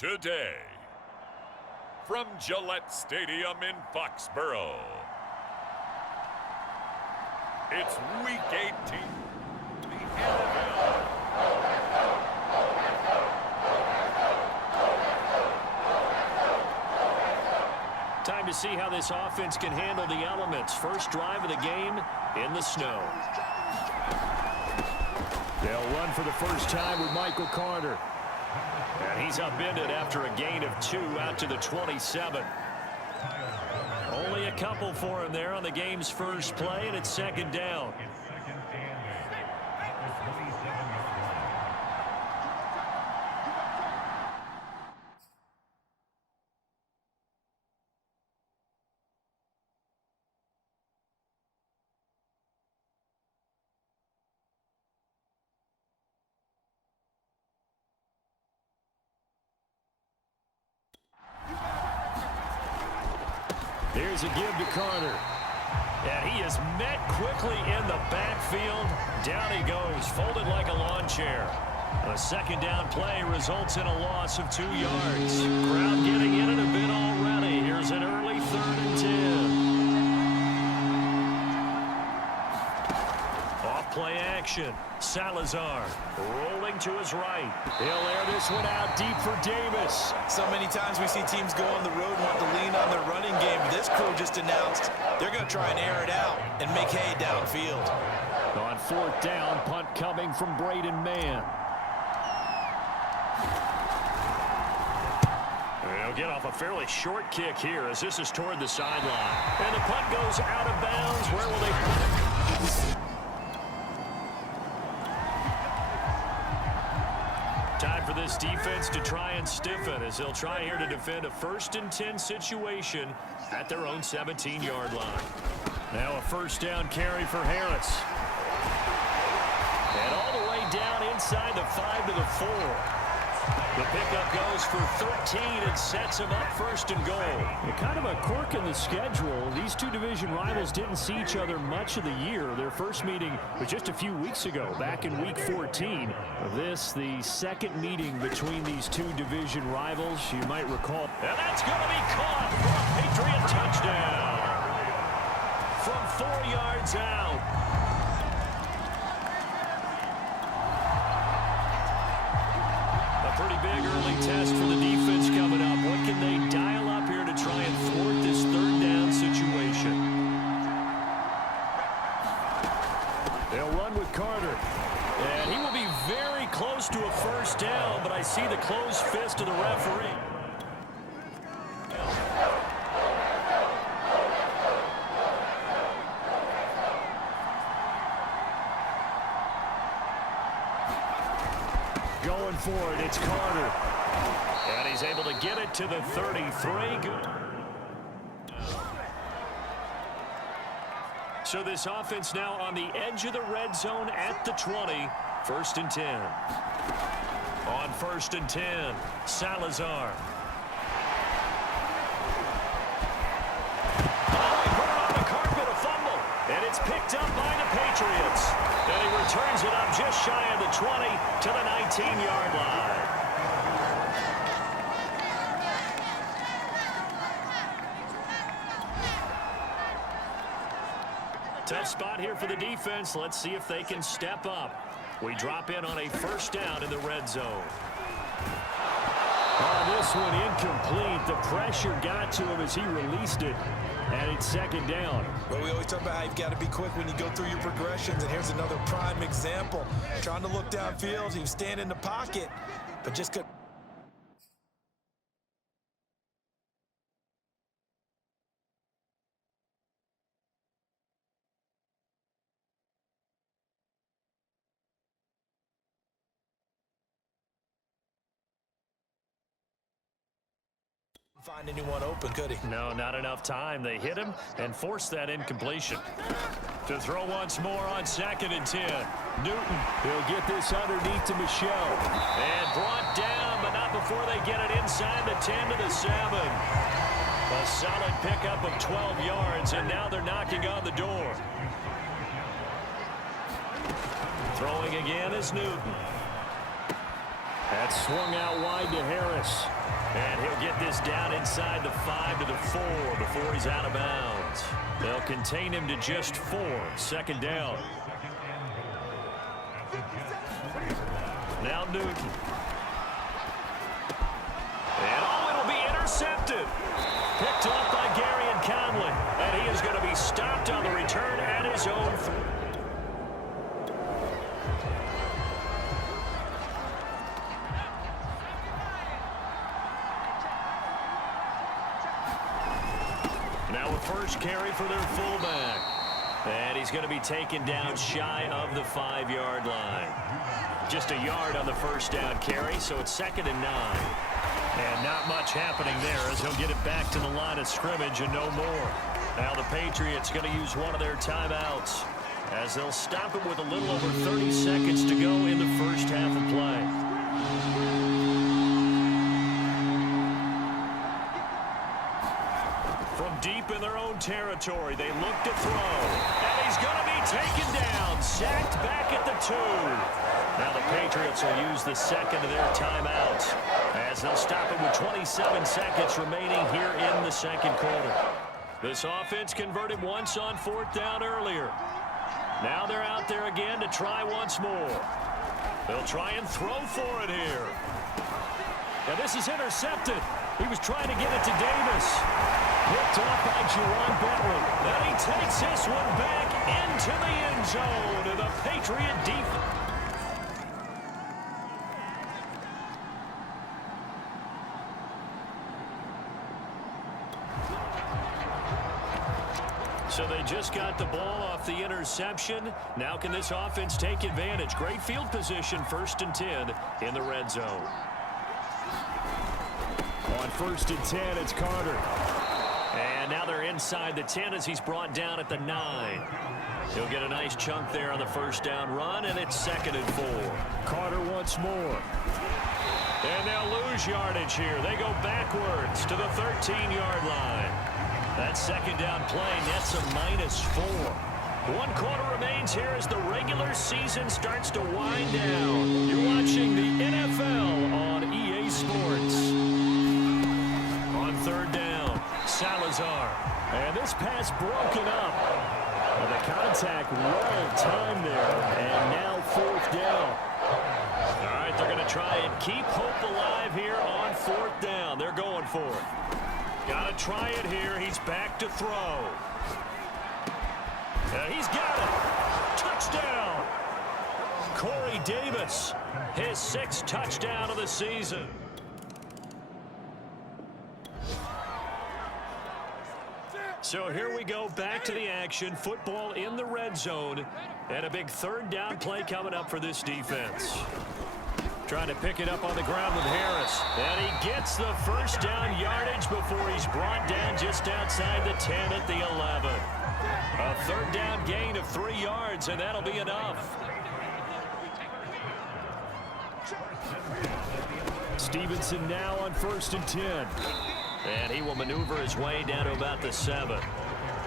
today. From Gillette Stadium in Foxborough, it's Week 18. The NFL. Time to see how this offense can handle the elements. First drive of the game in the snow. They'll run for the first time with Michael Carter. And he's upended after a gain of 2 out to the 27. Only a couple for him there on the game's first play, and it's second down. Here's a give to Carter. And he is met quickly in the backfield. Down he goes, folded like a lawn chair. A second down play results in a loss of 2 yards. Crowd getting in it a bit already. Here's an early 3rd and 10. Off play action. Salazar rolling to his right. He'll air this one out deep for Davis. So many times we see teams go on the road and want to lean on their running game. This crew just announced they're going to try and air it out and make hay downfield. On 4th down, punt coming from Braden Mann. They'll get off a fairly short kick here as this is toward the sideline. And the punt goes out of bounds. Where will they put it? Time for this defense to try and stiffen as they'll try here to defend a 1st and 10 situation at their own 17-yard line. Now a first down carry for Harris. And all the way down inside the 5 to the 4. The pickup goes for 13 and sets him up 1st and goal. Kind of a quirk in the schedule. These two division rivals didn't see each other much of the year. Their first meeting was just a few weeks ago, back in Week 14. This, the second meeting between these two division rivals, you might recall. And that's going to be caught for a Patriot touchdown. From 4 yards out. Pretty big early test for the defense coming up. What can they dial up here to try and thwart this 3rd down situation? They'll run with Carter. And he will be very close to a first down, but I see the closed fist of the referee. Going for it, it's Carter. And he's able to get it to the 33. Good. So this offense now on the edge of the red zone at the 20. 1st and 10. On 1st and 10, Salazar. On the carpet, a fumble. And it's picked up by the Patriots. And he returns it up just shy of the 20 to the 19-yard line. Tough spot here for the defense. Let's see if they can step up. We drop in on a first down in the red zone. This one incomplete. The pressure got to him as he released it. And it's second down. Well, we always talk about how you've got to be quick when you go through your progressions. And here's another prime example. Trying to look downfield. He was standing in the pocket, but just couldn't. Find anyone open, could he? No, not enough time. They hit him and forced that incompletion. To throw once more on 2nd and 10. Newton, he'll get this underneath to Michelle. And brought down, but not before they get it inside the 10 to the 7. A solid pickup of 12 yards, and now they're knocking on the door. Throwing again is Newton. That's swung out wide to Harris. And he'll get this down inside the 5 to the 4 before he's out of bounds. They'll contain him to just 4. Second down. Now Newton. And it'll be intercepted. Picked up by Gary and Conley. And he is going to be stopped on the return at his own. Now a first carry for their fullback. And he's going to be taken down shy of the 5-yard line. Just a yard on the first down carry, so it's 2nd and 9. And not much happening there as he'll get it back to the line of scrimmage and no more. Now the Patriots going to use one of their timeouts as they'll stop it with a little over 30 seconds to go in the first half of play. From deep in their own territory, they look to throw. And he's going to be taken down, sacked back at the 2. Now the Patriots will use the second of their timeouts as they'll stop it with 27 seconds remaining here in the second quarter. This offense converted once on 4th down earlier. Now they're out there again to try once more. They'll try and throw for it here. Now this is intercepted. He was trying to get it to Davis. Picked off by Juwan Bentley. Then he takes this one back into the end zone to the Patriot defense. So they just got the ball off the interception. Now can this offense take advantage? Great field position, 1st and 10 in the red zone. On 1st and 10, it's Carter. And now they're inside the 10 as he's brought down at the 9. He'll get a nice chunk there on the first down run, and it's 2nd and 4. Carter once more. And they'll lose yardage here. They go backwards to the 13-yard line. That second down play nets a -4. 1 quarter remains here as the regular season starts to wind down. You're watching the NFL on EA Sports. On 3rd down, Salazar. And this pass broken up. Well, the contact well timed there. And now 4th down. All right, they're going to try and keep hope alive here on 4th down. They're going for it. Got to try it here. He's back to throw. He's got it. Touchdown. Corey Davis, his 6th touchdown of the season. So here we go back to the action. Football in the red zone. And a big 3rd down play coming up for this defense. Trying to pick it up on the ground with Harris. And he gets the first down yardage before he's brought down just outside the 10 at the 11. A 3rd down gain of 3 yards, and that'll be enough. Stevenson now on 1st and 10. And he will maneuver his way down to about the 7.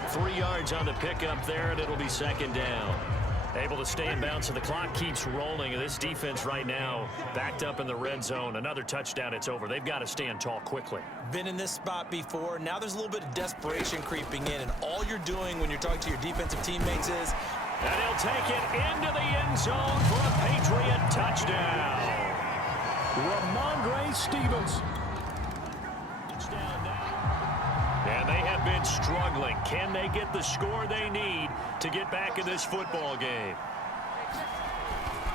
3 yards on the pickup there, and it'll be 2nd down. Able to stay in bounds, so the clock keeps rolling. And this defense right now backed up in the red zone. Another touchdown, it's over. They've got to stand tall quickly. Been in this spot before. Now there's a little bit of desperation creeping in. And all you're doing when you're talking to your defensive teammates is... And he'll take it into the end zone for a Patriot touchdown. Ramondre Stevens. And they have been struggling. Can they get the score they need to get back in this football game?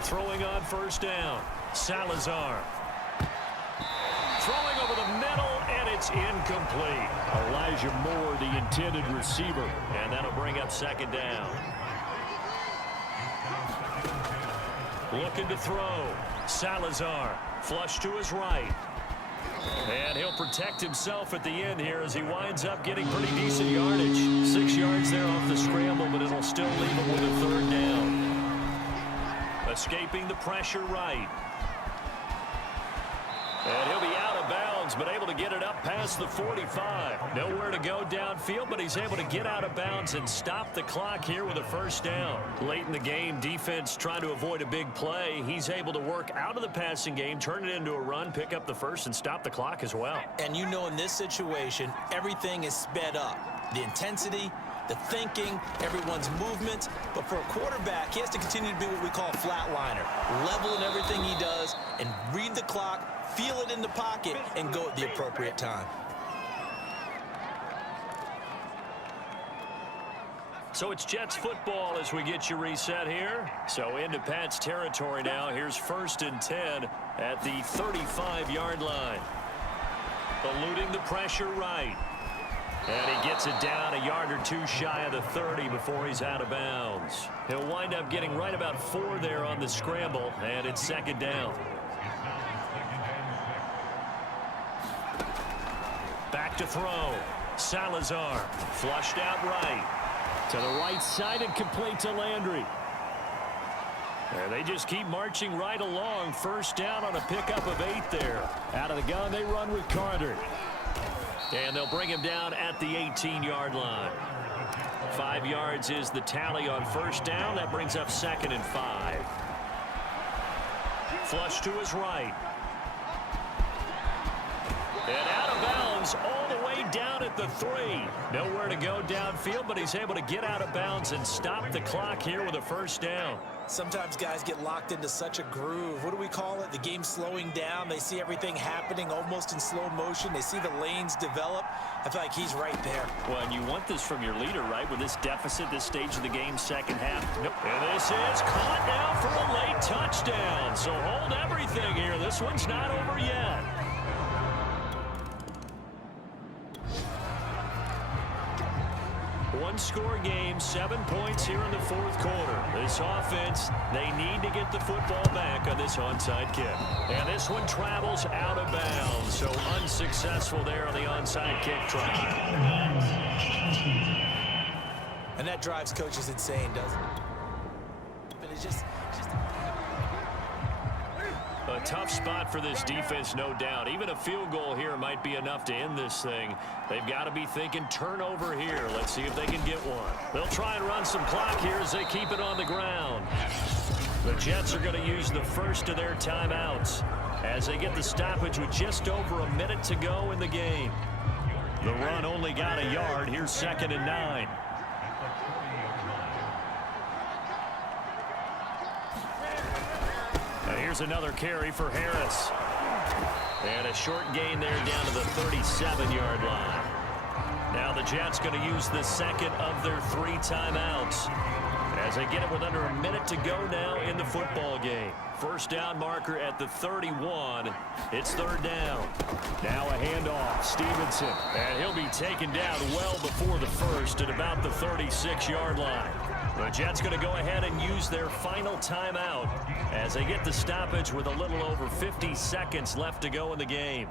Throwing on 1st down. Salazar. Throwing over the middle, and it's incomplete. Elijah Moore, the intended receiver. And that'll bring up 2nd down. Looking to throw. Salazar. Flush to his right. And he'll protect himself at the end here as he winds up getting pretty decent yardage. 6 yards there off the scramble, but it'll still leave him with a 3rd down. Escaping the pressure right. And he'll be out of bounds been able to get it up past the 45. Nowhere to go downfield, but he's able to get out of bounds and stop the clock here with a first down. Late in the game, defense trying to avoid a big play. He's able to work out of the passing game, turn it into a run, pick up the first, and stop the clock as well. And you know in this situation, everything is sped up. The intensity, the thinking, everyone's movement. But for a quarterback, he has to continue to be what we call a flatliner. Level in everything he does and read the clock, feel it in the pocket, and go at the appropriate time. So it's Jets football as we get you reset here. So into Pat's territory now. Here's 1st and 10 at the 35-yard line. Eluding the pressure right. And he gets it down a yard or two shy of the 30 before he's out of bounds. He'll wind up getting right about 4 there on the scramble, and it's 2nd down. Back to throw. Salazar flushed out right. To the right side and complete to Landry. And they just keep marching right along. First down on a pickup of 8 there. Out of the gun, they run with Carter. And they'll bring him down at the 18-yard line. 5 yards is the tally on first down. That brings up 2nd and 5. Flush to his right. And out of bounds all the way down at the 3. Nowhere to go downfield, but he's able to get out of bounds and stop the clock here with a first down. Sometimes guys get locked into such a groove. What do we call it? The game slowing down. They see everything happening almost in slow motion. They see the lanes develop. I feel like he's right there. Well, and you want this from your leader, right? With this deficit, this stage of the game, second half. Nope. And this is caught now for a late touchdown. So hold everything here. This one's not over yet. One-score game, 7 points here in the 4th quarter. This offense, they need to get the football back on this onside kick. And this one travels out of bounds, so unsuccessful there on the onside kick try. And that drives coaches insane, doesn't it? But it's just a tough spot for this defense, no doubt. Even a field goal here might be enough to end this thing. They've got to be thinking turnover here. Let's see if they can get one. They'll try and run some clock here as they keep it on the ground. The Jets are going to use the first of their timeouts as they get the stoppage with just over a minute to go in the game. The run only got a yard. Here's 2nd and 9. Here's another carry for Harris. And a short gain there down to the 37-yard line. Now the Jets going to use the second of their 3 timeouts as they get it with under a minute to go now in the football game. First down marker at the 31. It's 3rd down. Now a handoff. Stevenson. And he'll be taken down well before the first at about the 36-yard line. The Jets going to go ahead and use their final timeout as they get the stoppage with a little over 50 seconds left to go in the game.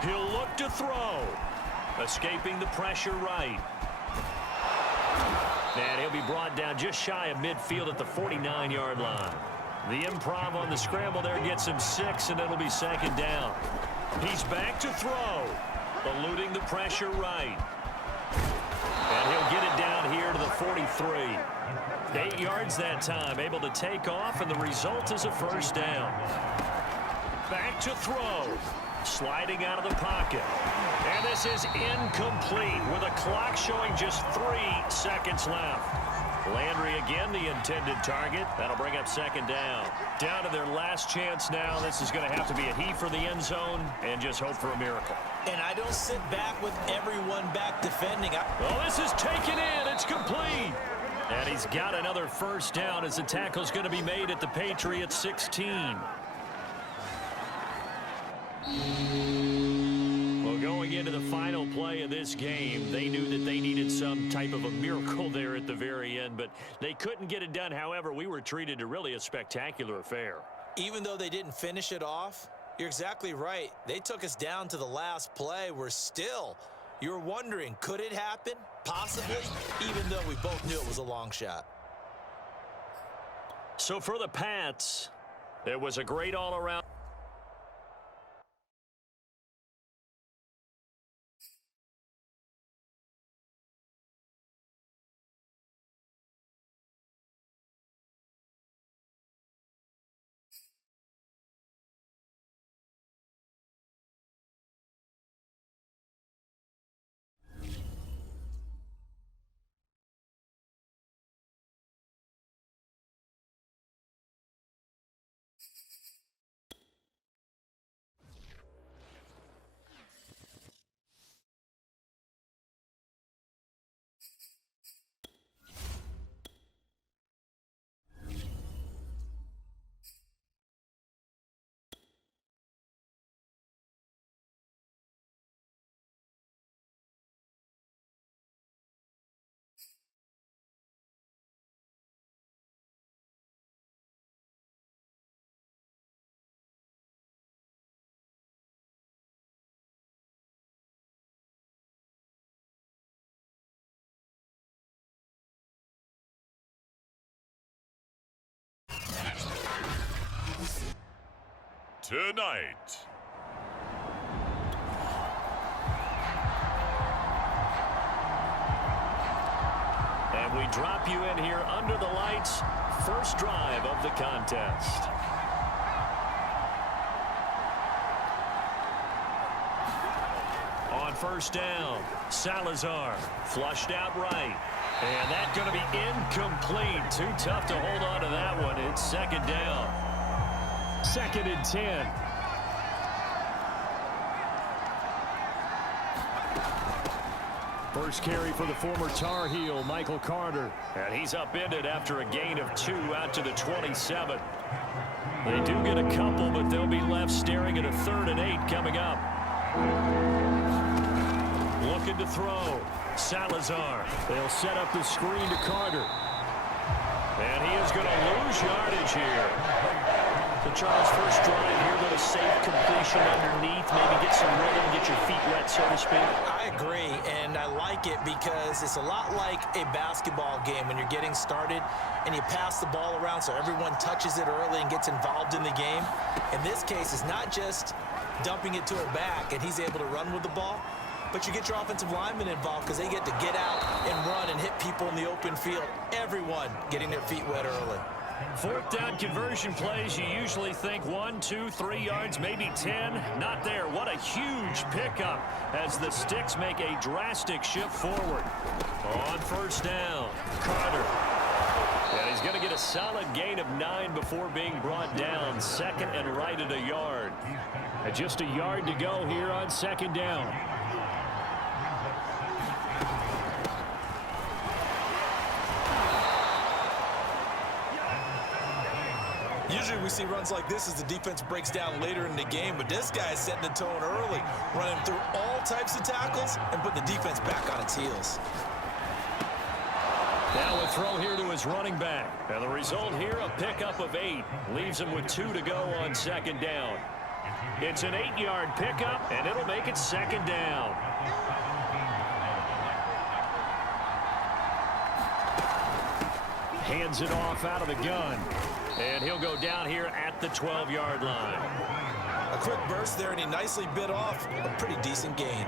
He'll look to throw. Escaping the pressure right. And he'll be brought down just shy of midfield at the 49-yard line. The improv on the scramble there gets him 6, and it'll be 2nd down. He's back to throw. Eluding the pressure right. And he'll get it down here to the 43. 8 yards that time, able to take off, and the result is a first down. Back to throw. Sliding out of the pocket. And this is incomplete with a clock showing just 3 seconds left. Landry again, the intended target. That'll bring up 2nd down. Down to their last chance now. This is going to have to be a heave for the end zone and just hope for a miracle. And I don't sit back with everyone back defending. Well, this is taken in. It's complete. And he's got another first down as the tackle's going to be made at the Patriots 16. Well, going into the final play of this game, they knew that they needed some type of a miracle there at the very end, but they couldn't get it done. However, we were treated to really a spectacular affair. Even though they didn't finish it off, you're exactly right. They took us down to the last play. You were wondering, could it happen? Possibly, even though we both knew it was a long shot. So for the Pats, it was a great all-around. Tonight, and we drop you in here under the lights. First drive of the contest. On first down, Salazar flushed out right. And that's going to be incomplete. Too tough to hold on to that one. It's second down. 2nd and 10. First carry for the former Tar Heel, Michael Carter. And he's upended after a gain of 2 out to the 27. They do get a couple, but they'll be left staring at a 3rd and 8 coming up. Looking to throw. Salazar. They'll set up the screen to Carter. And he is going to lose yardage here. So Charles, first drive here, with a safe completion underneath, maybe get some rhythm, get your feet wet, so to speak. I agree, and I like it because it's a lot like a basketball game when you're getting started and you pass the ball around so everyone touches it early and gets involved in the game. In this case, it's not just dumping it to a back and he's able to run with the ball, but you get your offensive linemen involved because they get to get out and run and hit people in the open field. Everyone getting their feet wet early. 4th down conversion plays, you usually think 1, 2, 3 yards, maybe 10. Not there. What a huge pickup as the Sticks make a drastic shift forward. On first down, Carter. And he's going to get a solid gain of 9 before being brought down. 2nd and right at a yard. And just a yard to go here on 2nd down. Usually we see runs like this as the defense breaks down later in the game, but this guy is setting the tone early, running through all types of tackles and putting the defense back on its heels. Now a throw here to his running back. And the result here, a pickup of 8. Leaves him with 2 to go on 2nd down. It's an 8-yard pickup, and it'll make it 2nd down. Hands it off out of the gun. And he'll go down here at the 12-yard line. A quick burst there, and he nicely bit off a pretty decent gain.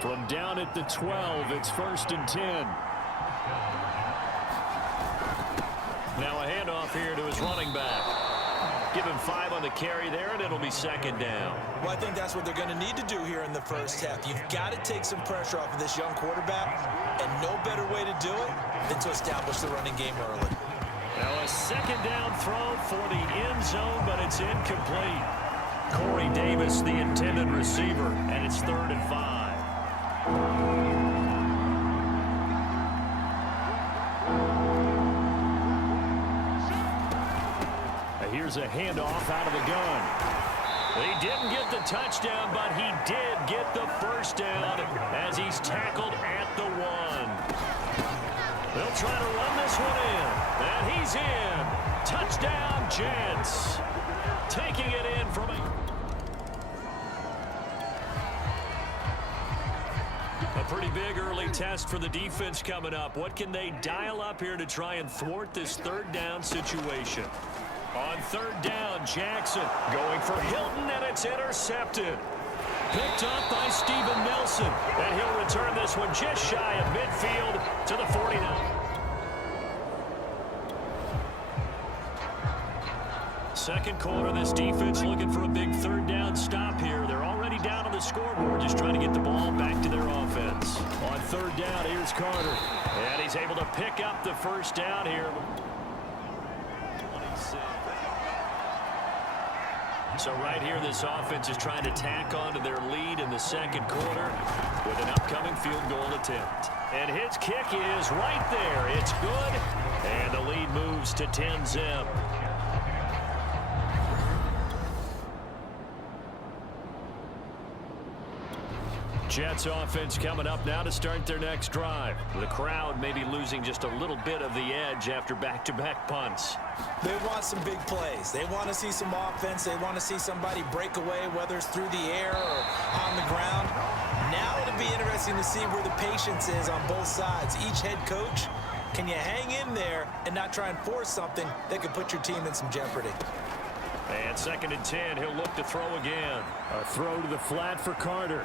From down at the 12, it's 1st and 10. Now a handoff here to his running back. Give him 5 on the carry there, and it'll be 2nd down. Well, I think that's what they're going to need to do here in the first half. You've got to take some pressure off of this young quarterback, and no better way to do it than to establish the running game early. Now a 2nd down throw for the end zone, but it's incomplete. Corey Davis, the intended receiver, and it's 3rd and 5. Here's a handoff out of the gun. He didn't get the touchdown, but he did get the first down as he's tackled at the 1. They'll try to run this one in, and he's in. Touchdown, Jets. Taking it in from a pretty big early test for the defense coming up. What can they dial up here to try and thwart this third down situation? On third down, Jackson going for Hilton, and it's intercepted. Picked up by Steven Nelson, and he'll return this one just shy of midfield to the 49. Second quarter, this defense looking for a big third down stop here. They're already down on the scoreboard, just trying to get the ball back to their offense. On third down, here's Carter, and he's able to pick up the first down here. So right here, this offense is trying to tack on to their lead in the second quarter with an upcoming field goal attempt. And his kick is right there. It's good, and the lead moves to 10-zip. Jets offense coming up now to start their next drive. The crowd may be losing just a little bit of the edge after back-to-back punts. They want some big plays. They want to see some offense. They want to see somebody break away, whether it's through the air or on the ground. Now it'll be interesting to see where the patience is on both sides. Each head coach, can you hang in there and not try and force something that could put your team in some jeopardy? And 2nd and 10, he'll look to throw again. A throw to the flat for Carter.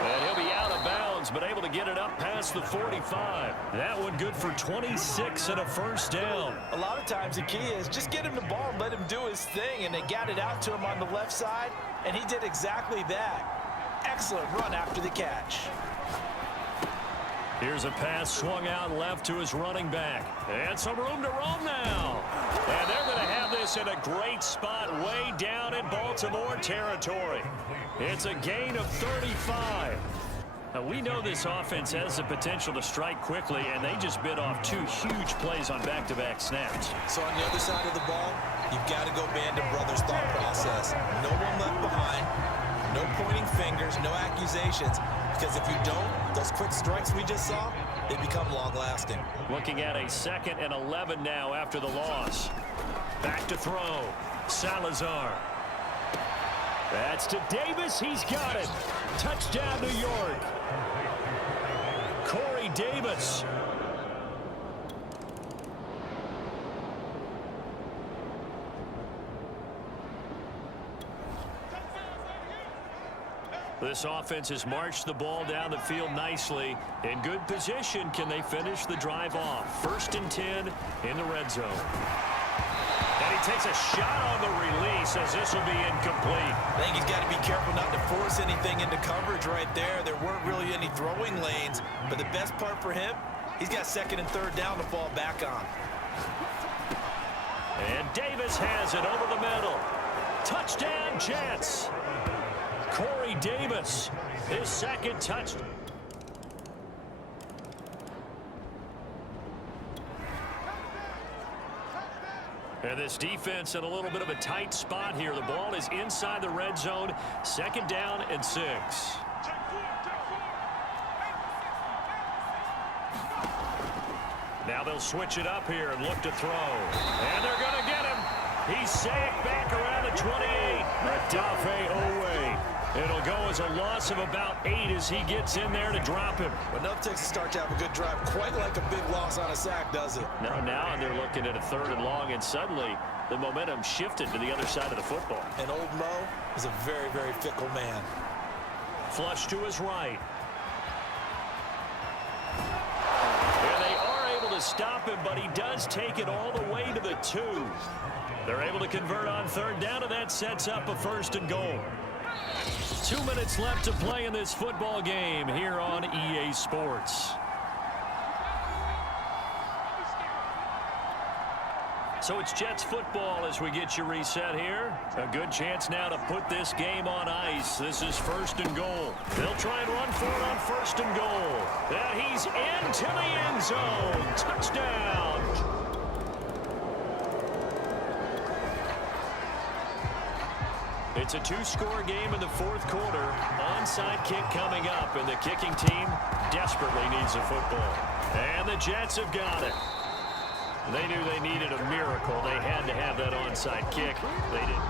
And he'll be out of bounds, but able to get it up past the 45. That one good for 26 and a first down. A lot of times the key is just get him the ball and let him do his thing, and they got it out to him on the left side, and he did exactly that. Excellent run after the catch. Here's a pass swung out left to his running back. And some room to roam now. And they're going to have this in a great spot way down in Baltimore territory. It's a gain of 35. Now, we know this offense has the potential to strike quickly, and they just bit off 2 huge plays on back-to-back snaps. So on the other side of the ball, you've got to go Band of Brothers thought process. No one left behind, no pointing fingers, no accusations. Because if you don't, those quick strikes we just saw, they become long-lasting. Looking at a 2nd and 11 now after the loss. Back to throw. Salazar. That's to Davis. He's got it. Touchdown, New York. Corey Davis. This offense has marched the ball down the field nicely. In good position, can they finish the drive off? 1st and 10 in the red zone. And he takes a shot on the release as this will be incomplete. I think he's got to be careful not to force anything into coverage right there. There weren't really any throwing lanes, but the best part for him, he's got 2nd and 3rd down to fall back on. And Davis has it over the middle. Touchdown, Jets. Corey Davis, his 2nd touchdown. And this defense in a little bit of a tight spot here. The ball is inside the red zone. 2nd down and 6. Now they'll switch it up here and look to throw. And they're going to get him. He's sacked back around the 28. Radafe Owe. It'll go as a loss of about 8 as he gets in there to drop him. But no takes to start to have a good drive, quite like a big loss on a sack, does it? No, now they're looking at a 3rd and long, and suddenly the momentum shifted to the other side of the football. And old Mo is a very, very fickle man. Flush to his right. And they are able to stop him, but he does take it all the way to the 2. They're able to convert on 3rd down, and that sets up a 1st and goal. 2 minutes left to play in this football game here on EA Sports. So it's Jets football as we get you reset here. A good chance now to put this game on ice. This is 1st and goal. They'll try and run for it on 1st and goal. And he's into the end zone. Touchdown. It's a two-score game in the fourth quarter. Onside kick coming up, and the kicking team desperately needs a football. And the Jets have got it. They knew they needed a miracle. They had to have that onside kick. They did.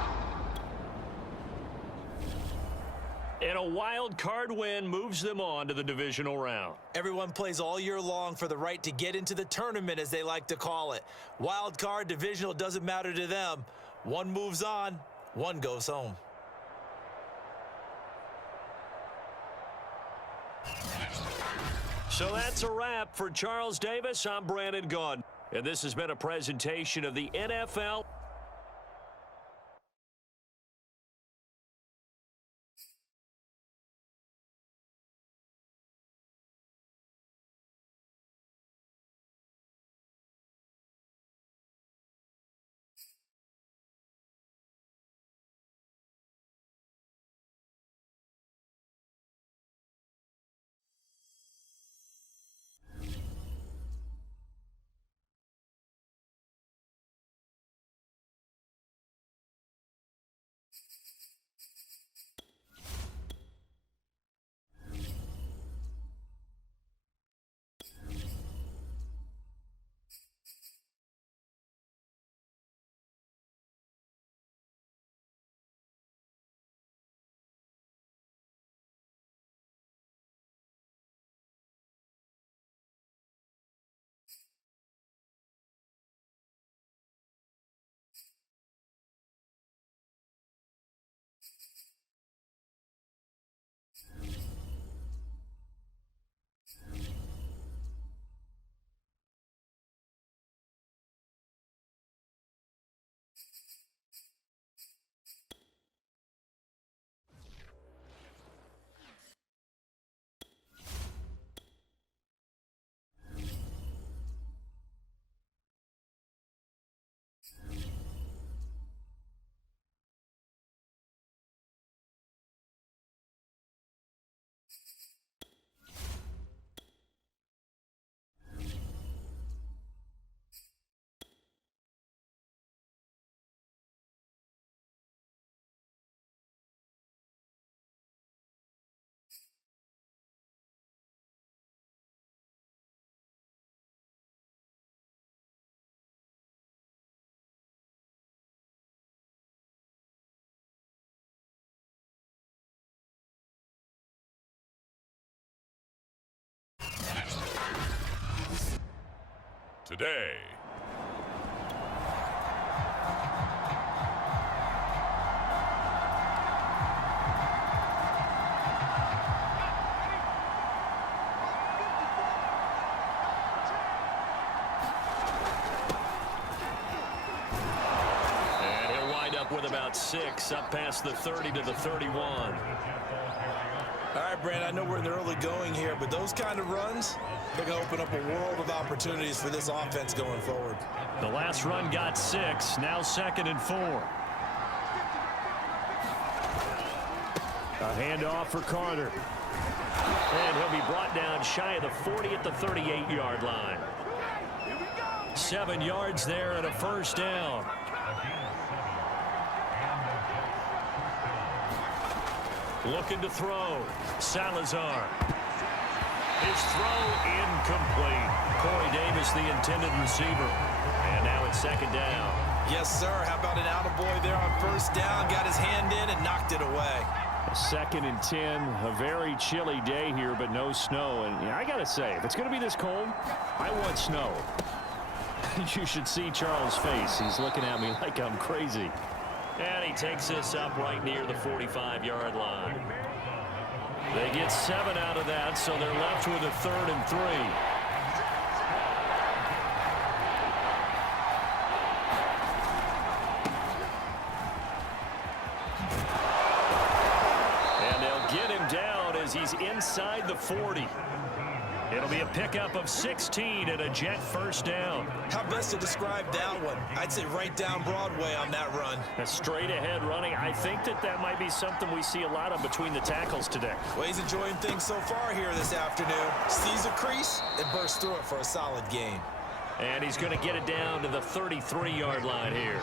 And a wild card win moves them on to the divisional round. Everyone plays all year long for the right to get into the tournament, as they like to call it. Wild card, divisional, doesn't matter to them. One moves on, one goes home. So that's a wrap for Charles Davis. I'm Brandon Gaudin. And this has been a presentation of the NFL. Today. And he'll wind up with about 6, up past the 30 to the 31. All right, Brand, I know we're in the early going here, but those kind of runs, they're going to open up a world of opportunities for this offense going forward. The last run got 6, now 2nd and 4. A handoff for Carter. And he'll be brought down shy of the 40 at the 38-yard line. 7 yards there and a first down. Looking to throw. Salazar. His throw incomplete. Corey Davis, the intended receiver. And now it's 2nd down. Yes, sir. How about an attaboy there on first down? Got his hand in and knocked it away. 2nd and 10. A very chilly day here, but no snow. And I got to say, if it's going to be this cold, I want snow. You should see Charles' face. He's looking at me like I'm crazy. And he takes this up right near the 45-yard line. They get 7 out of that, so they're left with a 3rd and 3. And they'll get him down as he's inside the 40. It'll be a pickup of 16 and a Jet first down. How best to describe that one? I'd say right down Broadway on that run. A straight ahead running. I think that might be something we see a lot of between the tackles today. Well, he's enjoying things so far here this afternoon. Sees a crease and bursts through it for a solid game. And he's going to get it down to the 33-yard line here.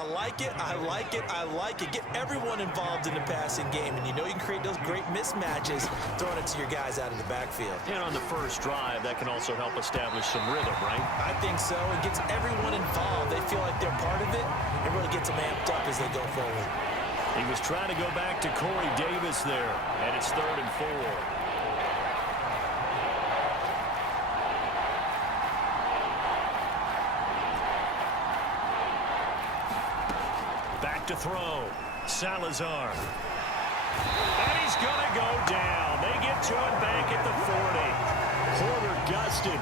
I like it, I like it, I like it. Get everyone involved in the passing game, and you know you can create those great mismatches throwing it to your guys out of the backfield. And on the first drive, that can also help establish some rhythm, right? I think so. It gets everyone involved. They feel like they're part of it. It really gets them amped up as they go forward. He was trying to go back to Corey Davis there, and it's 3rd and 4. Back to throw. Salazar. And he's going to go down. They get to him back at the 40. Porter gusted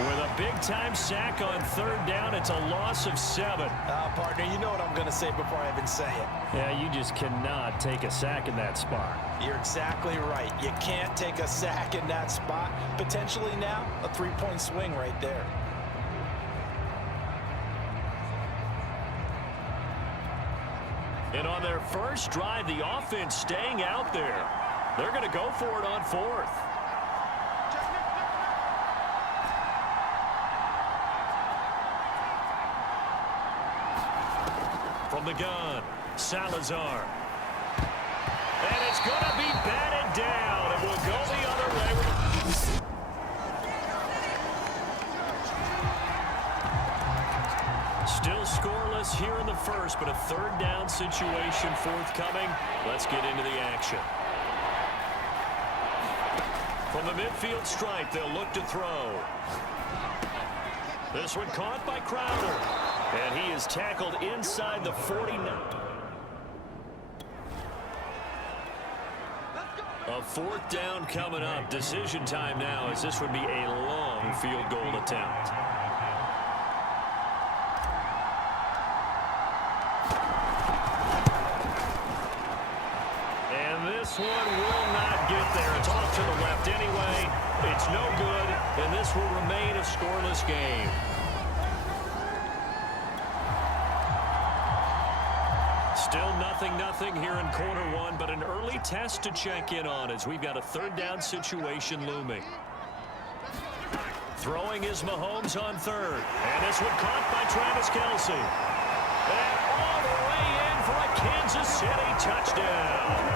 with a big-time sack on 3rd down. It's a loss of 7. Partner, you know what I'm going to say before I even say it. Yeah, you just cannot take a sack in that spot. You're exactly right. You can't take a sack in that spot. Potentially now, a 3-point swing right there. And on their first drive, the offense staying out there. They're going to go for it on 4th. From the gun, Salazar. And it's going to be batted down, and we'll go the other way. Still scoreless here in the first, but a 3rd down situation forthcoming. Let's get into the action. From the midfield stripe, they'll look to throw. This one caught by Crowder. And he is tackled inside the 49. A 4th down coming up. Decision time now, as this would be a long field goal attempt. And this one will not get there. It's off to the left anyway. It's no good, and this will remain a scoreless game. Still 0-0 here in quarter 1, but an early test to check in on as we've got a 3rd down situation looming. Throwing is Mahomes on 3rd. And this one caught by Travis Kelce. And all the way in for a Kansas City touchdown.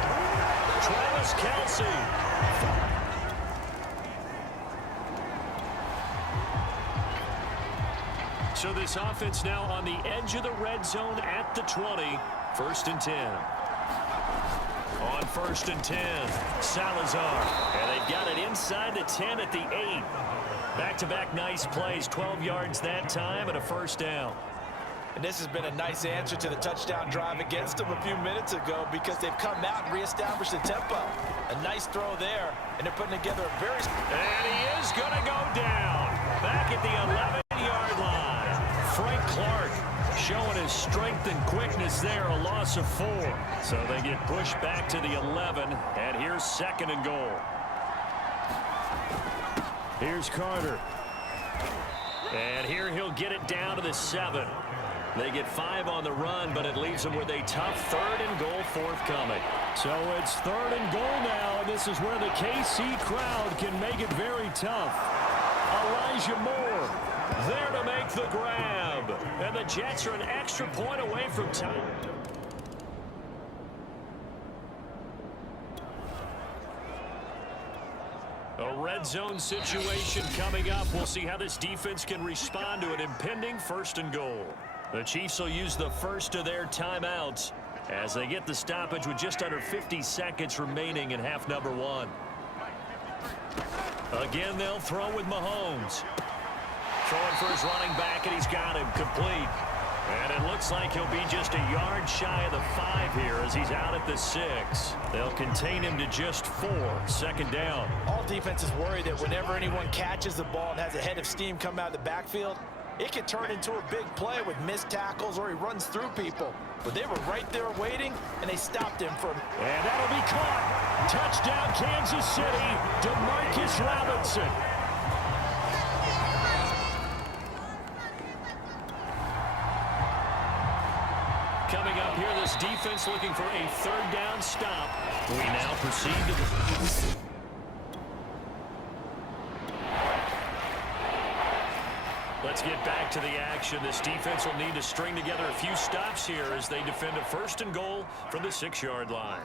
Travis Kelce. So this offense now on the edge of the red zone at the 20. 1st and 10. On 1st and 10, Salazar. And they've got it inside the 10 at the 8. Back-to-back nice plays, 12 yards that time and a 1st down. And this has been a nice answer to the touchdown drive against them a few minutes ago because they've come out and reestablished the tempo. A nice throw there, and they're putting together a very... And he is going to go down. Back at the 11-yard line. Frank Clark showing his strength and quickness there, a loss of 4. So they get pushed back to the 11, and here's 2nd and goal. Here's Carter. And here he'll get it down to the 7. They get 5 on the run, but it leaves them with a tough 3rd and goal forthcoming. So it's 3rd and goal now, and this is where the KC crowd can make it very tough. Elijah Moore there to make the grab. And the Jets are an extra point away from time. A red zone situation coming up. We'll see how this defense can respond to an impending 1st and goal. The Chiefs will use the first of their timeouts as they get the stoppage with just under 50 seconds remaining in half number 1. Again, they'll throw with Mahomes. Throwing for his running back, and he's got him complete. And it looks like he'll be just a yard shy of the 5 here as he's out at the 6. They'll contain him to just 4. 2nd down. All defenses worry that whenever anyone catches the ball and has a head of steam come out of the backfield, it can turn into a big play with missed tackles or he runs through people. But they were right there waiting, and they stopped him from... And that'll be caught. Touchdown, Kansas City. DeMarcus Robinson. Coming up here, this defense looking for a 3rd down stop. We now proceed to the... Let's get back to the action. This defense will need to string together a few stops here as they defend a 1st and goal from the 6-yard line.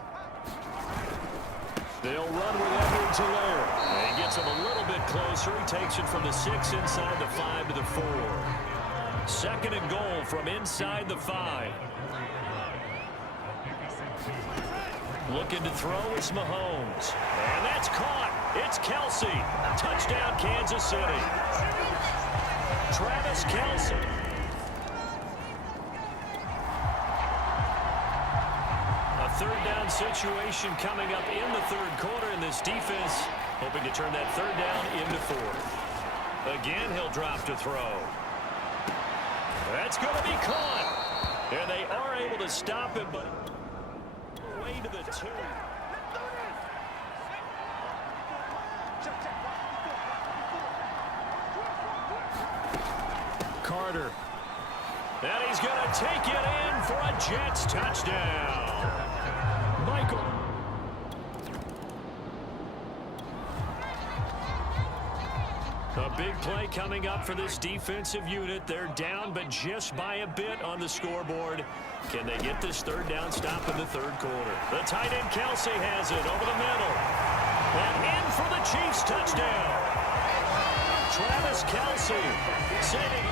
They'll run with Edwards-Helaire. He gets him a little bit closer. He takes it from the 6 inside the 5 to the 4. 2nd and goal from inside the 5. Looking to throw is Mahomes. And that's caught. It's Kelsey. Touchdown, Kansas City. Travis Kelsey. A 3rd down situation coming up in the 3rd quarter, and this defense hoping to turn that 3rd down into 4th. Again, he'll drop to throw. That's going to be caught. And they are able to stop him, but way to the 2. Carter. And he's going to take it in for a Jets touchdown. Michael. A big play coming up for this defensive unit. They're down, but just by a bit on the scoreboard. Can they get this 3rd down stop in the 3rd quarter? The tight end Kelsey has it over the middle. And in for the Chiefs touchdown. Travis Kelsey setting.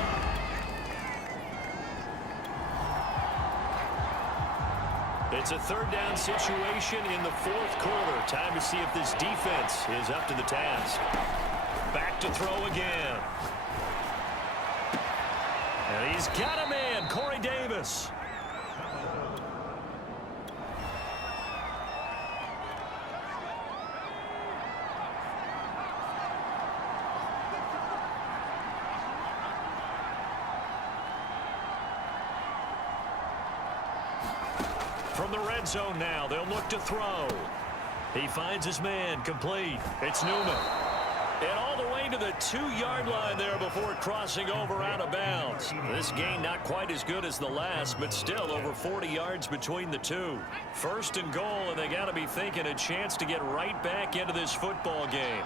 It's a 3rd down situation in the 4th quarter. Time to see if this defense is up to the task. Back to throw again. And he's got a man, Corey Davis. From the red zone now, they'll look to throw. He finds his man, complete. It's Newman. And all the way to the 2-yard line there before crossing over out of bounds. This gain not quite as good as the last, but still over 40 yards between the two. 1st and goal, and they got to be thinking a chance to get right back into this football game.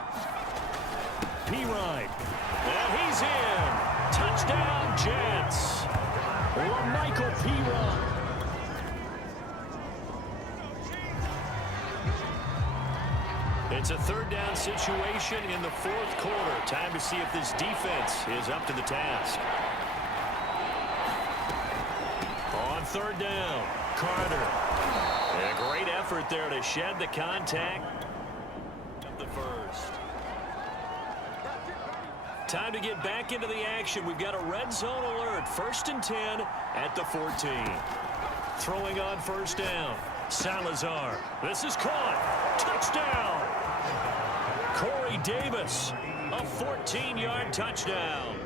P-Ride. And he's in. Touchdown, Jets. Michael P-Ride. It's a 3rd down situation in the 4th quarter. Time to see if this defense is up to the task. On 3rd down, Carter. And a great effort there to shed the contact. The 1st. Time to get back into the action. We've got a red zone alert. 1st and 10 at the 14. Throwing on 1st down. Salazar. This is caught. Touchdown. Corey Davis. A 14-yard touchdown.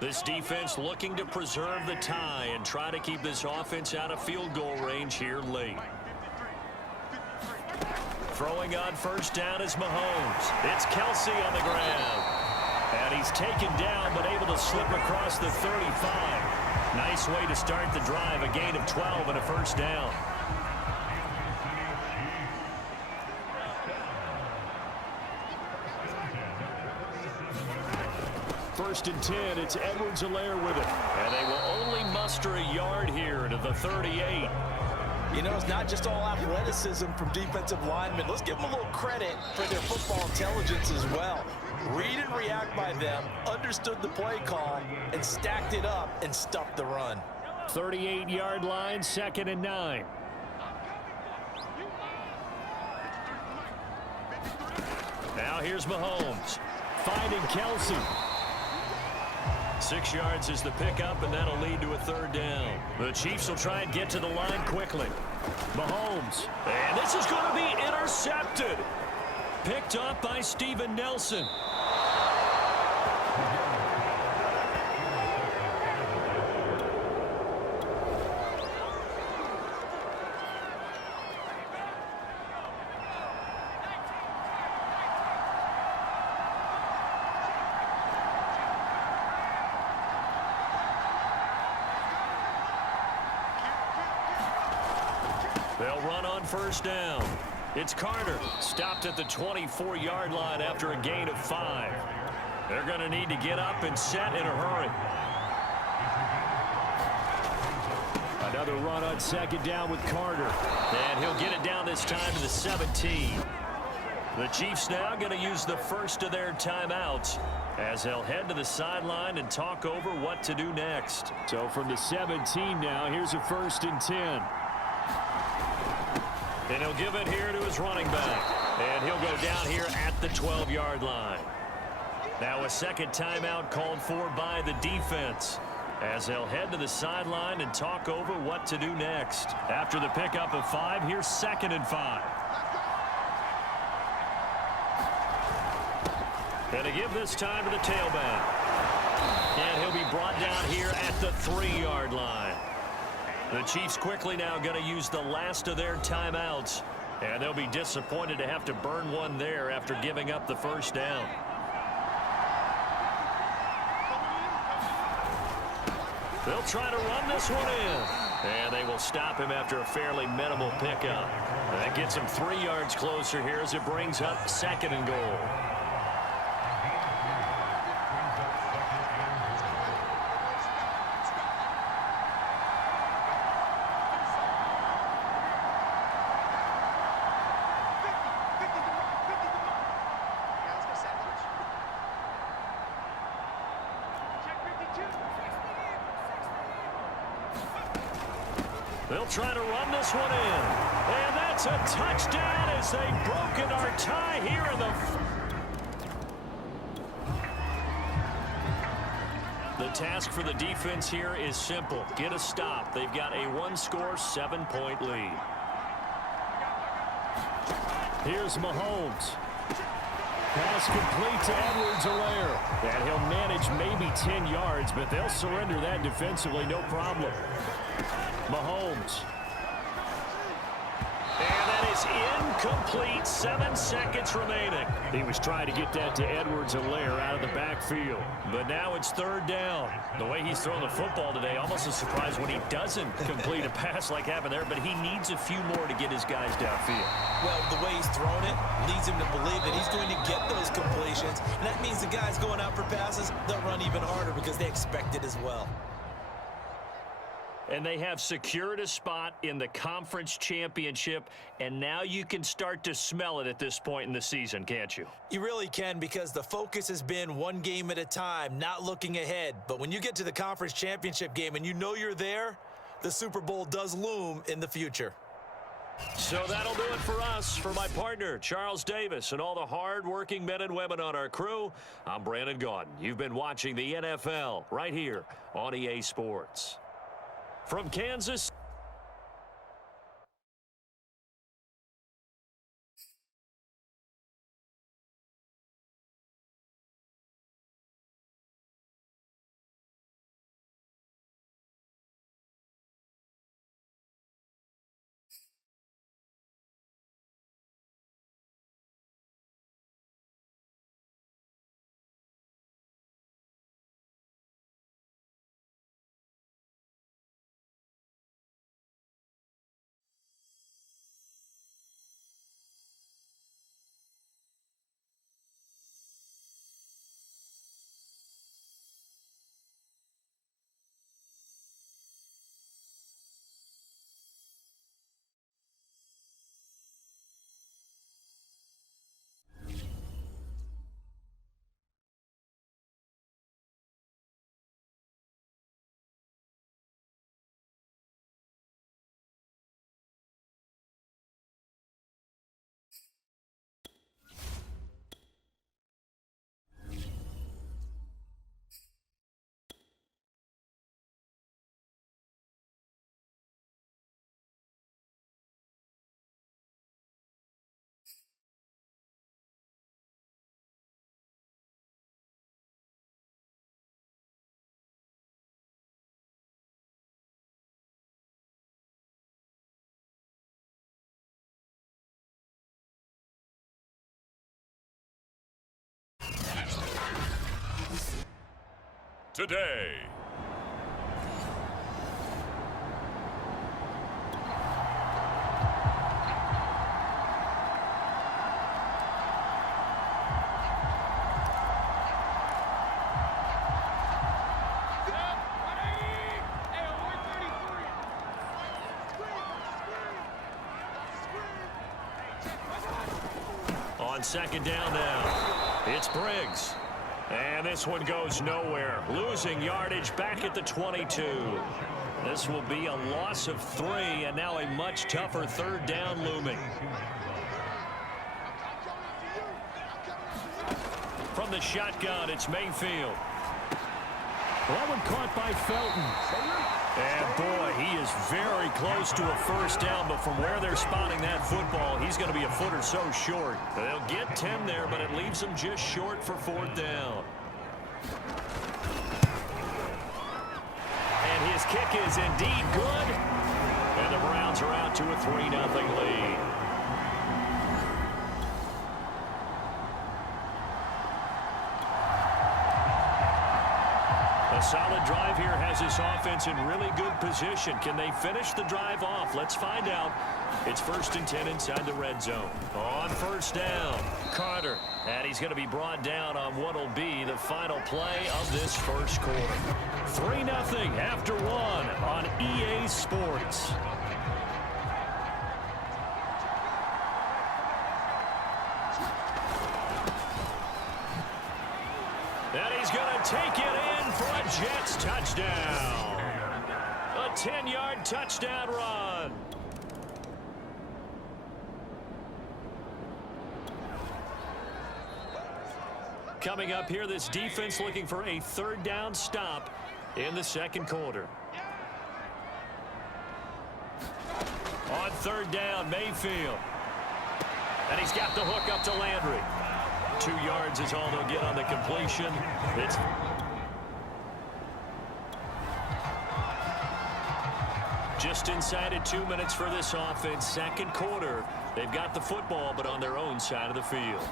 This defense looking to preserve the tie and try to keep this offense out of field goal range here late. Throwing on 1st down is Mahomes. It's Kelsey on the ground. And he's taken down but able to slip across the 35. Nice way to start the drive. A gain of 12 and a 1st down. First and 10, it's Edwards-Helaire with it. And they will only muster a yard here to the 38. You know, it's not just all athleticism from defensive linemen. Let's give them a little credit for their football intelligence as well. Read and react by them, understood the play call, and stacked it up and stuffed the run. 38-yard line, 2nd and 9. Now here's Mahomes, finding Kelsey. 6 yards is the pickup, and that'll lead to a 3rd down. The Chiefs will try and get to the line quickly. Mahomes, and this is going to be intercepted. Picked up by Steven Nelson. They'll run on 1st down. It's Carter, stopped at the 24-yard line after a gain of 5. They're going to need to get up and set in a hurry. Another run on second down with Carter. And he'll get it down this time to the 17. The Chiefs now going to use the first of their timeouts as they'll head to the sideline and talk over what to do next. So from the 17 now, here's a 1st and 10. And he'll give it here to his running back. And he'll go down here at the 12-yard line. Now a second timeout called for by the defense as they'll head to the sideline and talk over what to do next. After the pickup of 5, here's 2nd and 5. And to give this time to the tailback. And he'll be brought down here at the 3-yard line. The Chiefs quickly now going to use the last of their timeouts. And they'll be disappointed to have to burn one there after giving up the first down. They'll try to run this one in. And they will stop him after a fairly minimal pickup. That gets him 3 yards closer here as it brings up 2nd and goal. They'll try to run this one in. And that's a touchdown as they've broken our tie here in the task for the defense here is simple. Get a stop. They've got a 1-score, 7-point lead. Here's Mahomes. Pass complete to Edwards-Helaire. And he'll manage maybe 10 yards, but they'll surrender that defensively, no problem. Mahomes. And that is incomplete. 7 seconds remaining. He was trying to get that to Edwards-Helaire out of the backfield. But now it's 3rd down. The way he's throwing the football today, almost a surprise when he doesn't complete a pass like happened there, but he needs a few more to get his guys downfield. Well, the way he's thrown it leads him to believe that he's going to get those completions. And that means the guys going out for passes, they'll run even harder because they expect it as well. And they have secured a spot in the conference championship, and now you can start to smell it at this point in the season, can't you? You really can, because the focus has been one game at a time, not looking ahead. But when you get to the conference championship game and you know you're there, the Super Bowl does loom in the future. So that'll do it for us. For my partner, Charles Davis, and all the hard-working men and women on our crew, I'm Brandon Gaudin. You've been watching the NFL right here on EA Sports. From Kansas. Today. on second down now. It's Briggs. And this one goes nowhere. Losing yardage back at the 22. This will be a loss of 3, and now a much tougher third down looming. From the shotgun, it's Mayfield. That one caught by Felton. And boy, he is very close to a first down, but from where they're spotting that football, he's going to be a foot or so short. They'll get 10 there, but it leaves them just short for fourth down. And his kick is indeed good. And the Browns are out to a 3-0 lead. A solid drive here has this offense in really good position. Can they finish the drive off? Let's find out. It's 1st and 10 inside the red zone. On first down, Carter. And he's going to be brought down on what will be the final play of this first quarter. 3-0 after 1 on EA Sports. And he's going to take it in for a Jets touchdown. A 10-yard touchdown run. Coming up here, this defense looking for a third down stop in the second quarter. On third down, Mayfield. And he's got the hook up to Landry. 2 yards is all they'll get on the completion. It's just inside of 2 minutes for this offense. Second quarter. They've got the football, but on their own side of the field.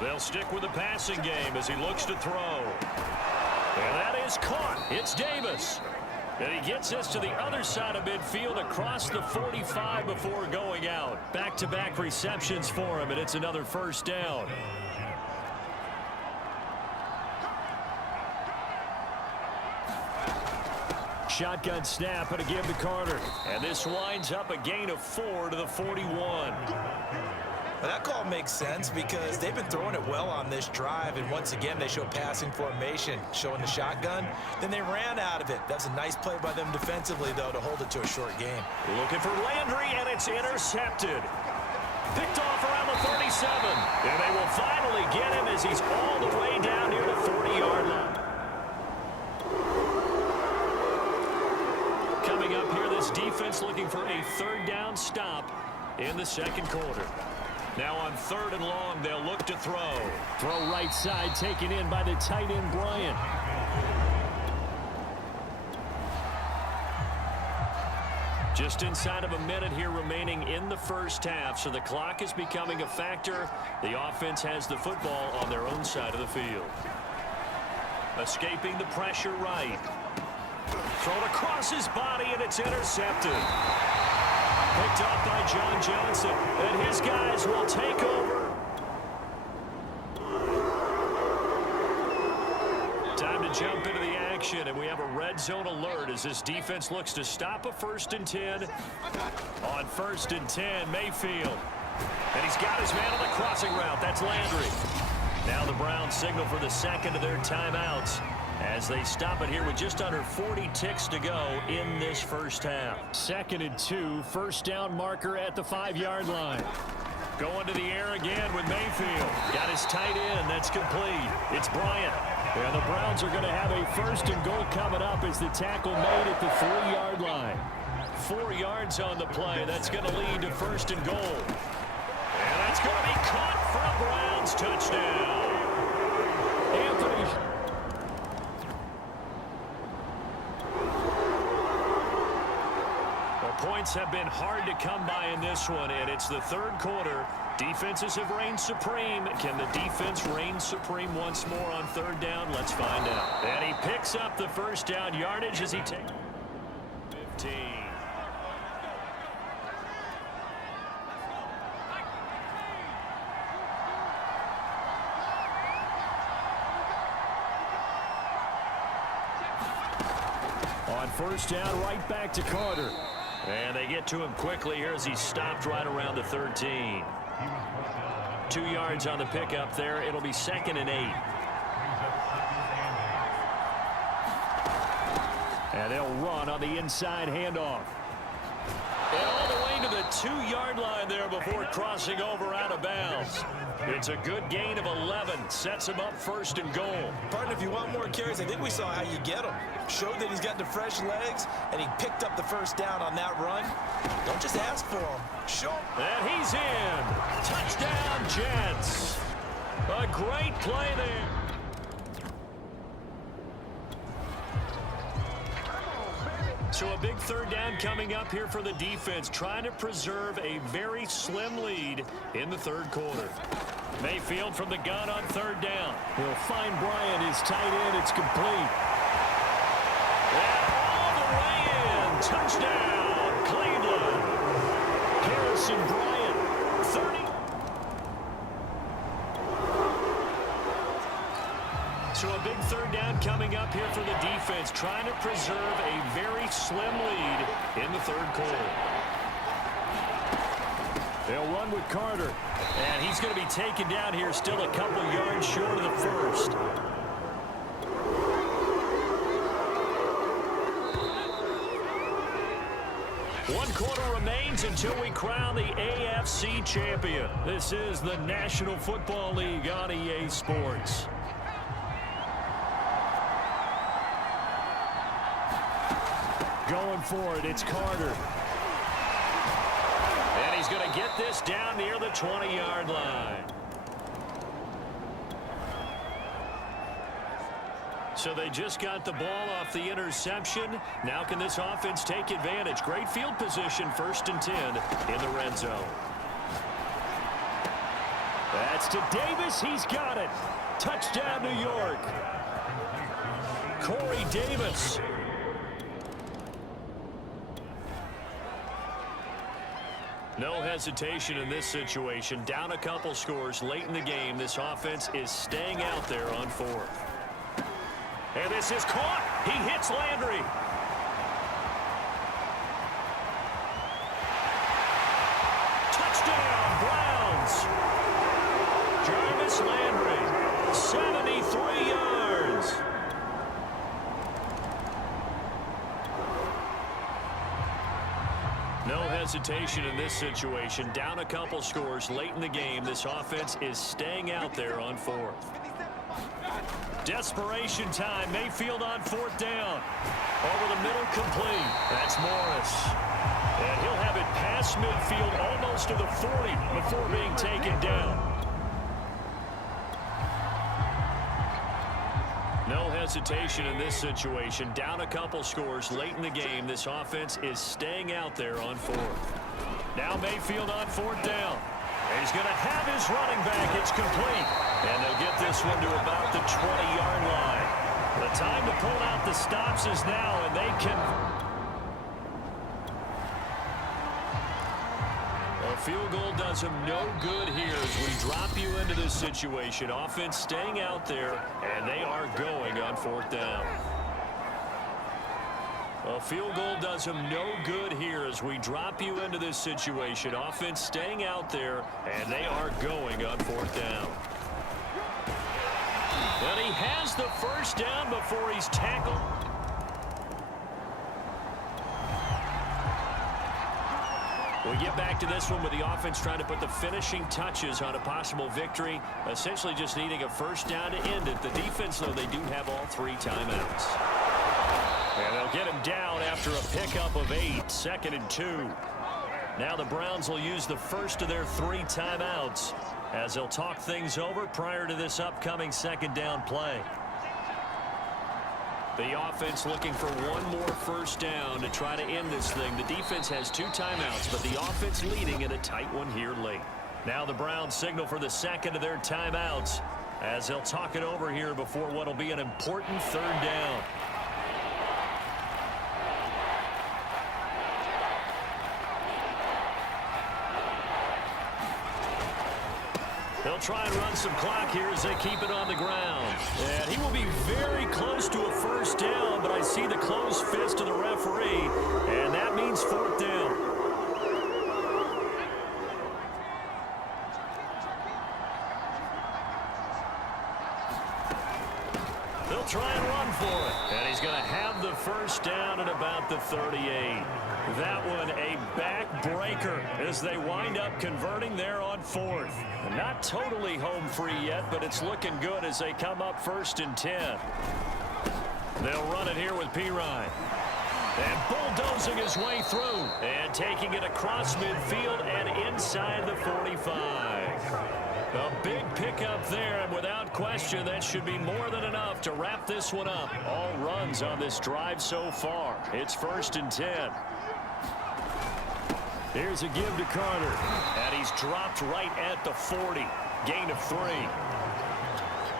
They'll stick with the passing game as he looks to throw. And that is caught. It's Davis. And he gets us to the other side of midfield across the 45 before going out. Back-to-back receptions for him, and it's another first down. Shotgun snap and a give to Carter. And this winds up a gain of 4 to the 41. Well, that call makes sense because they've been throwing it well on this drive, and once again they show passing formation, showing the shotgun. Then they ran out of it. That's a nice play by them defensively, though, to hold it to a short game. Looking for Landry, and it's intercepted. Picked off around the 37. And they will finally get him as he's all the way down near the 40-yard line. Coming up here, this defense looking for a third down stop in the second quarter. Now on 3rd and long, they'll look to throw. Throw right side, taken in by the tight end, Bryant. Just inside of a minute here remaining in the first half, so the clock is becoming a factor. The offense has the football on their own side of the field. Escaping the pressure right. Thrown across his body, and it's intercepted. Picked up by John Johnson, and his guys will take over. Time to jump into the action, and we have a red zone alert as this defense looks to stop a 1st and 10. On 1st and 10, Mayfield. And he's got his man on the crossing route. That's Landry. Now the Browns signal for the second of their timeouts as they stop it here with just under 40 ticks to go in this first half. 2nd and 2, first down marker at the 5-yard line. Going to the air again with Mayfield. Got his tight end. That's complete. It's Bryant. And the Browns are going to have a 1st and goal coming up as the tackle made at the 3-yard line. 4 yards on the play. That's going to lead to 1st and goal. And that's going to be caught for a Browns touchdown. Anthony. Points have been hard to come by in this one, and it's the third quarter. Defenses have reigned supreme. Can the defense reign supreme once more on 3rd down? Let's find out. And he picks up the first down yardage as he takes 15. On 1st down, right back to Carter. And they get to him quickly here as he stopped right around the 13. 2 yards on the pickup there. It'll be 2nd and 8. And they'll run on the inside handoff. And all the way to the 2-yard line there before crossing over out of bounds. It's a good gain of 11. Sets him up 1st and goal. Partner, if you want more carries, I think we saw how you get him. Showed that he's got the fresh legs, and he picked up the 1st down on that run. Don't just ask for him. Show him. And he's in. Touchdown, Jets. A great play there. So a big 3rd down coming up here for the defense, trying to preserve a very slim lead in the 3rd quarter. Mayfield from the gun on 3rd down. He'll find Bryant, his tight end. It's complete. And all the way in. Touchdown, Cleveland. Harrison Bryant, 30. So a big 3rd down coming up here for the defense, trying to preserve a very slim lead in the 3rd quarter. They'll run with Carter. And he's going to be taken down here, still a couple yards short of the 1st. One quarter remains until we crown the AFC champion. This is the National Football League on EA Sports. Going for it, it's Carter. And he's going to get this down near the 20-yard line. So they just got the ball off the interception. Now can this offense take advantage? Great field position, 1st and 10 in the red zone. That's to Davis. He's got it. Touchdown, New York. Corey Davis. No hesitation in this situation. Down a couple scores late in the game. This offense is staying out there on 4th. And this is caught. He hits Landry. Touchdown, Browns. Jarvis Landry, 73 yards. No hesitation in this situation. Down a couple scores late in the game. This offense is staying out there on 4th. Desperation time. Mayfield on 4th down. Over the middle, complete. That's Morris. And he'll have it past midfield almost to the 40 before being taken down. No hesitation in this situation. Down a couple scores late in the game. This offense is staying out there on 4th. Now Mayfield on 4th down. He's going to have his running back. It's complete. And they'll get this one to about the 20-yard line. The time to pull out the stops is now, and they can... A field goal does him no good here as we drop you into this situation. Offense staying out there, and they are going on 4th down. A field goal does him no good here as we drop you into this situation. Offense staying out there, and they are going on 4th down. And he has the 1st down before he's tackled. We get back to this one with the offense trying to put the finishing touches on a possible victory, essentially just needing a 1st down to end it. The defense, though, they do have all 3 timeouts. And they'll get him down after a pickup of 8, 2nd and 2. Now the Browns will use the first of their 3 timeouts as they'll talk things over prior to this upcoming 2nd down play. The offense looking for one more 1st down to try to end this thing. The defense has 2 timeouts, but the offense leading in a tight one here late. Now the Browns signal for the 2nd of their timeouts as they'll talk it over here before what will be an important 3rd down. They'll try and run some clock here as they keep it on the ground. And he will be very close to a 1st down, but I see the closed fist of the referee, and that means 4th down. He'll try and run for it. And he's going to have the first down at about the 38. That one a backbreaker as they wind up converting there on 4th. Not totally home free yet, but it's looking good as they come up 1st and 10. They'll run it here with Pirine. And bulldozing his way through. And taking it across midfield and inside the 45. A big pickup there, and without question, that should be more than enough to wrap this one up. All runs on this drive so far. It's 1st and 10. Here's a give to Carter. And he's dropped right at the 40. Gain of 3.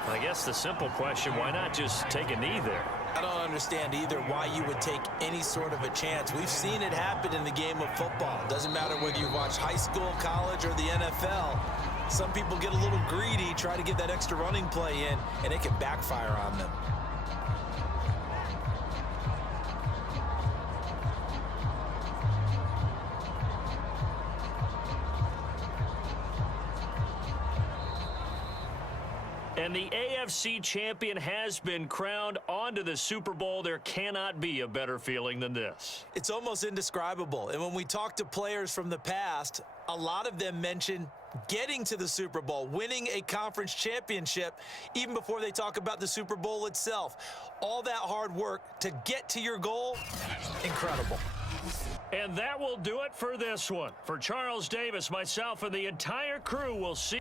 I guess the simple question, why not just take a knee there? I don't understand either why you would take any sort of a chance. We've seen it happen in the game of football. It doesn't matter whether you watch high school, college, or the NFL. Some people get a little greedy, try to get that extra running play in, and it can backfire on them. And the AFC champion has been crowned onto the Super Bowl. There cannot be a better feeling than this. It's almost indescribable. And when we talk to players from the past, a lot of them mention getting to the Super Bowl, winning a conference championship, even before they talk about the Super Bowl itself. All that hard work to get to your goal, incredible. And that will do it for this one. For Charles Davis, myself, and the entire crew, will see